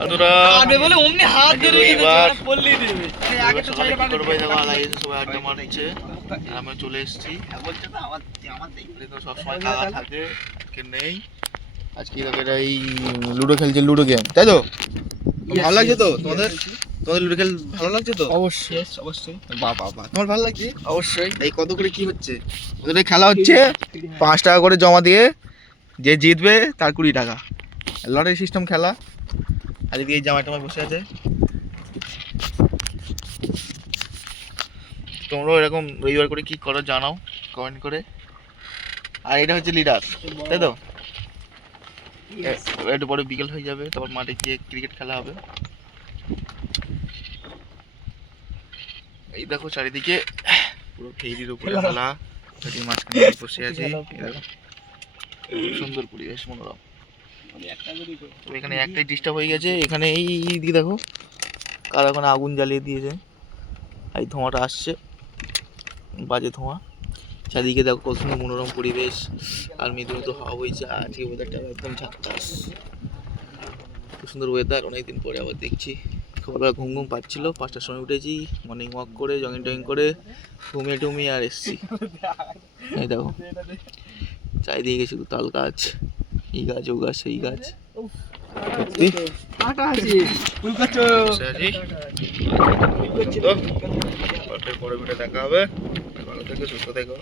বলে অমনি হাত ধরে বললেই দেবে। সবাই আড্ডা মারছে, আমরা চলে এসেছি। সবসময় খেলা থাকে, আজকে নেই। আজকে এই লুডো খেলছে, লুডো গেম, তাই তো? ভালো লাগছে তো তোমাদের? তোমাদের লুডো খেল ভালো লাগছে তো? অবশ্যই অবশ্যই। বাবা তোমার ভালো লাগছে? অবশ্যই। এই কত করে কি হচ্ছে? ওদের খেলা হচ্ছে 5 টাকা করে জমা দিয়ে, যে জিতবে তার 20 টাকা। লটারি সিস্টেম খেলা। আর এদিকে এই জামাই টামাই বসে আছে। তোমরাও এরকম রবিবার করে কি করো জানাও কমেন্ট করে। আর এটা হচ্ছে লিডার, তাই তো? একটু পরে বিকেল হয়ে যাবে, তারপর মাঠে গিয়ে ক্রিকেট খেলা হবে। এই দেখো চারিদিকে পুরো ফেরির উপরে খেলা, ফেরির মাঝখানে বসে আছে। খুব সুন্দর পরিবেশ, মনোরম। তবে এখানে একটাই ডিস্টার্ব হয়ে গেছে, এখানে এই দিকে দেখো কার ওখানে আগুন জ্বালিয়ে দিয়েছে, এই ধোঁয়াটা আসছে, বাজে ধোঁয়া। চারিদিকে দেখো কত সুন্দর মনোরম পরিবেশ, আর মৃদু মৃদু হাওয়া বইছে। আজকে ওয়েদারটা একদম ঝাক্কাস, খুব সুন্দর ওয়েদার। অনেকদিন পরে আবার দেখছি। সকালবেলা ঘুম ঘুম পাচ্ছিল, 5টার সময় উঠেছি, মর্নিং ওয়াক করে জগিং টগিং করে ঘুমিয়ে টুমিয়ে আর এসছি। এই দেখো চারিদিকে শুধু তাল গাছ, এই গাছ ও গাছ সেই গাছ। পরে দেখা হবে। ভালো থেকো, সুস্থ থেকো।